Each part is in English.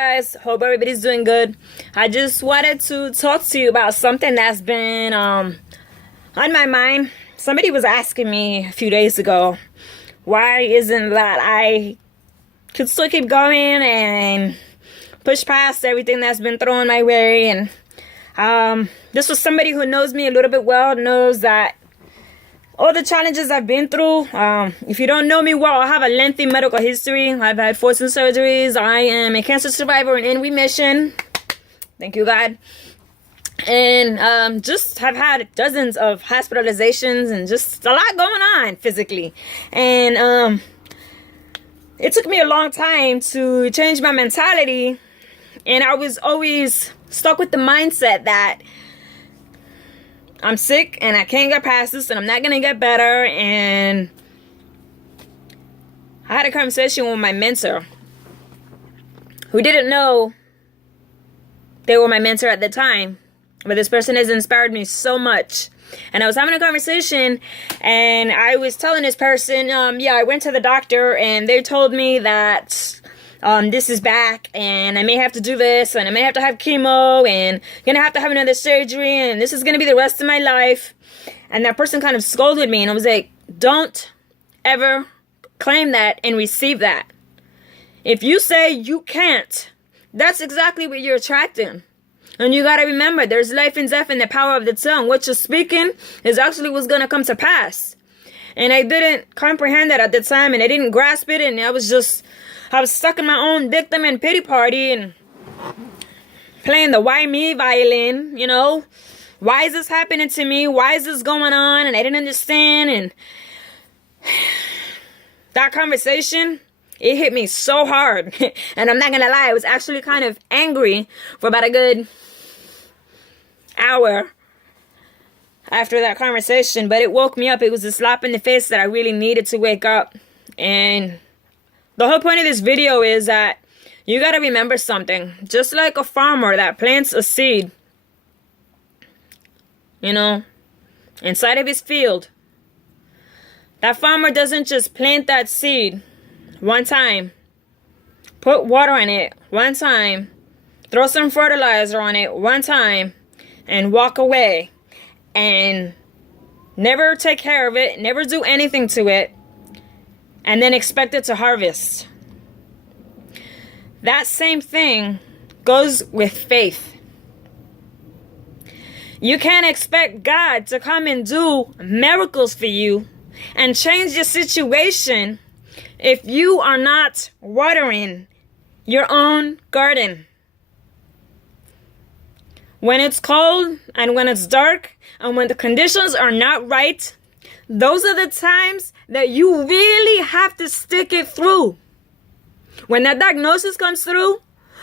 Guys, hope everybody's doing good. I just wanted to talk to you about something that's been on my mind. Somebody was asking me a few days ago, why isn't that I could still keep going and push past everything that's been thrown my way. And this was somebody who knows me a little bit well, knows that all the challenges I've been through. If you don't know me well, I have a lengthy medical history. I've had 14 surgeries. I am a cancer survivor and in remission. Thank you, God. And just have had dozens of hospitalizations and just a lot going on physically. And it took me a long time to change my mentality. And I was always stuck with the mindset that I'm sick and I can't get past this and I'm not going to get better. And I had a conversation with my mentor, who didn't know they were my mentor at the time. But this person has inspired me so much. And I was having a conversation and I was telling this person, yeah, I went to the doctor and they told me that this is back and I may have to do this and I may have to have chemo and gonna have to have another surgery and this is gonna be the rest of my life. And that person kind of scolded me and I was like, don't ever claim that and receive that. If you say you can't, that's exactly what you're attracting. And you gotta remember, there's life and death in the power of the tongue. What you're speaking is actually what's gonna come to pass. And I didn't comprehend that at the time and I didn't grasp it, and I was stuck in my own victim and pity party and playing the why me violin, you know. Why is this happening to me? Why is this going on? And I didn't understand. And that conversation, it hit me so hard. And I'm not going to lie, I was actually kind of angry for about a good hour after that conversation. But it woke me up. It was a slap in the face that I really needed to wake up. And the whole point of this video is that you got to remember something. Just like a farmer that plants a seed, you know, inside of his field, that farmer doesn't just plant that seed one time, put water on it one time, throw some fertilizer on it one time, and walk away and never take care of it, never do anything to it, and then expect it to harvest. That same thing goes with faith. You can't expect God to come and do miracles for you and change your situation if you are not watering your own garden. When it's cold and when it's dark and when the conditions are not right, those are the times that you really have to stick it through. When that diagnosis comes through,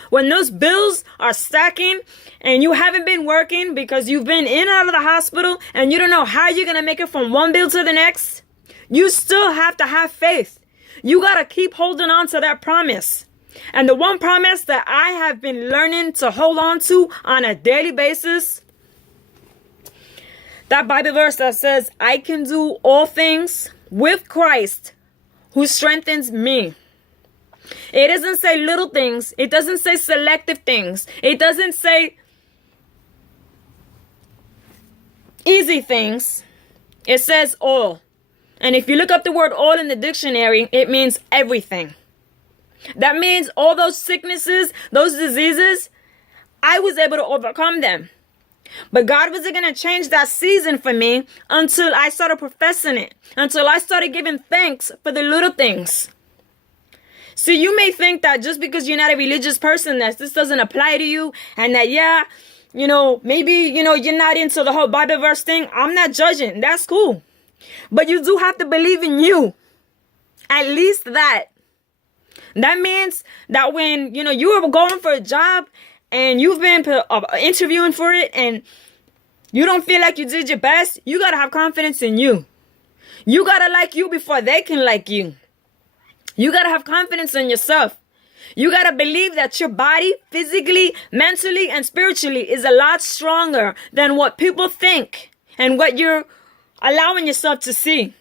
when those bills are stacking and you haven't been working because you've been in and out of the hospital and you don't know how you're going to make it from one bill to the next, you still have to have faith. You got to keep holding on to that promise. And the one promise that I have been learning to hold on to on a daily basis, that Bible verse that says, I can do all things with Christ who strengthens me. It doesn't say little things. It doesn't say selective things. It doesn't say easy things. It says all. And if you look up the word all in the dictionary, it means everything. That means all those sicknesses, those diseases, I was able to overcome them. But God wasn't going to change that season for me until I started professing it, until I started giving thanks for the little things. So you may think that just because you're not a religious person, that this doesn't apply to you, and that, yeah, you know, maybe, you know, you're not into the whole Bible verse thing. I'm not judging. That's cool. But you do have to believe in you. At least that. That means that when, you know, you are going for a job and you've been interviewing for it and you don't feel like you did your best, you got to have confidence in you. You got to like you before they can like you. You got to have confidence in yourself. You got to believe that your body, physically, mentally, and spiritually is a lot stronger than what people think and what you're allowing yourself to see.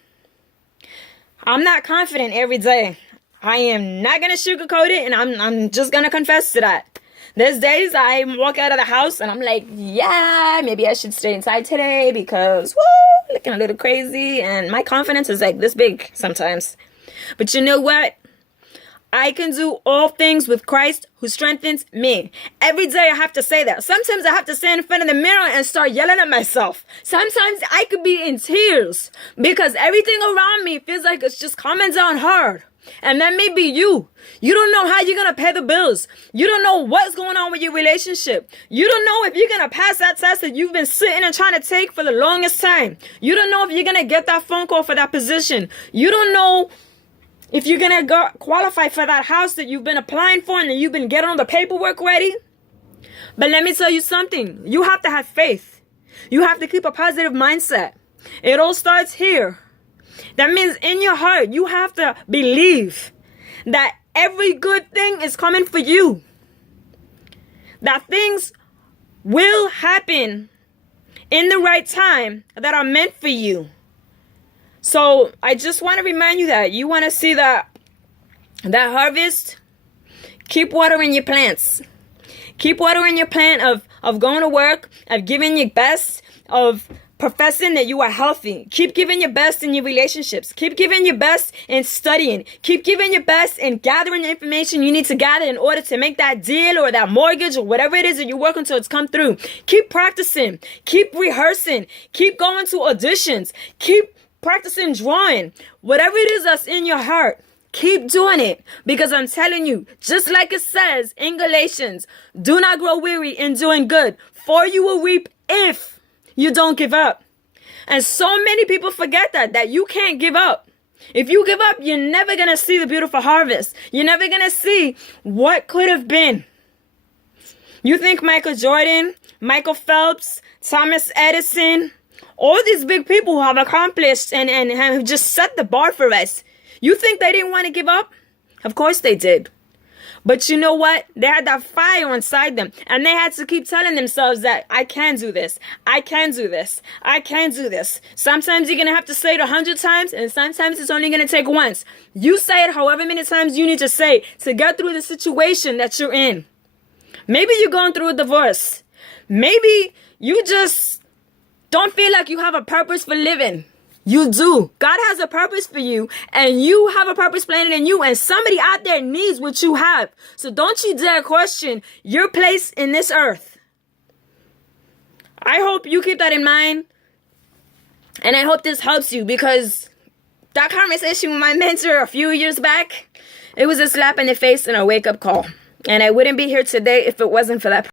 I'm not confident every day. I am not going to sugarcoat it, and I'm just going to confess to that. There's days I walk out of the house and I'm like, yeah, maybe I should stay inside today because, woo, looking a little crazy. And my confidence is like this big sometimes. But you know what? I can do all things with Christ who strengthens me. Every day I have to say that. Sometimes I have to stand in front of the mirror and start yelling at myself. Sometimes I could be in tears because everything around me feels like it's just coming down hard. And that may be you. You don't know how you're going to pay the bills. You don't know what's going on with your relationship. You don't know if you're going to pass that test that you've been sitting and trying to take for the longest time. You don't know if you're going to get that phone call for that position. You don't know if you're going to qualify for that house that you've been applying for and that you've been getting all the paperwork ready. But let me tell you something. You have to have faith. You have to keep a positive mindset. It all starts here. That means in your heart, you have to believe that every good thing is coming for you. That things will happen in the right time that are meant for you. So I just want to remind you that you want to see that harvest. Keep watering your plants. Keep watering your plant of going to work, of giving your best, of professing that you are healthy. Keep giving your best in your relationships. Keep giving your best in studying. Keep giving your best in gathering the information you need to gather in order to make that deal or that mortgage or whatever it is that you're working towards come through. Keep practicing. Keep rehearsing. Keep going to auditions. Keep practicing drawing. Whatever it is that's in your heart, keep doing it. Because I'm telling you, just like it says in Galatians, do not grow weary in doing good, for you will reap if you don't give up. And so many people forget that you can't give up. If you give up, you're never going to see the beautiful harvest. You're never going to see what could have been. You think Michael Jordan, Michael Phelps, Thomas Edison, all these big people who have accomplished and have just set the bar for us, you think they didn't want to give up? Of course they did. But you know what? They had that fire inside them. And they had to keep telling themselves that I can do this. I can do this. I can do this. Sometimes you're going to have to say it 100 times. And sometimes it's only going to take once. You say it however many times you need to say to get through the situation that you're in. Maybe you're going through a divorce. Maybe you just don't feel like you have a purpose for living. You do. God has a purpose for you, and you have a purpose planted in you, and somebody out there needs what you have. So don't you dare question your place in this earth. I hope you keep that in mind, and I hope this helps you, because that conversation with my mentor a few years back, it was a slap in the face and a wake-up call. And I wouldn't be here today if it wasn't for that.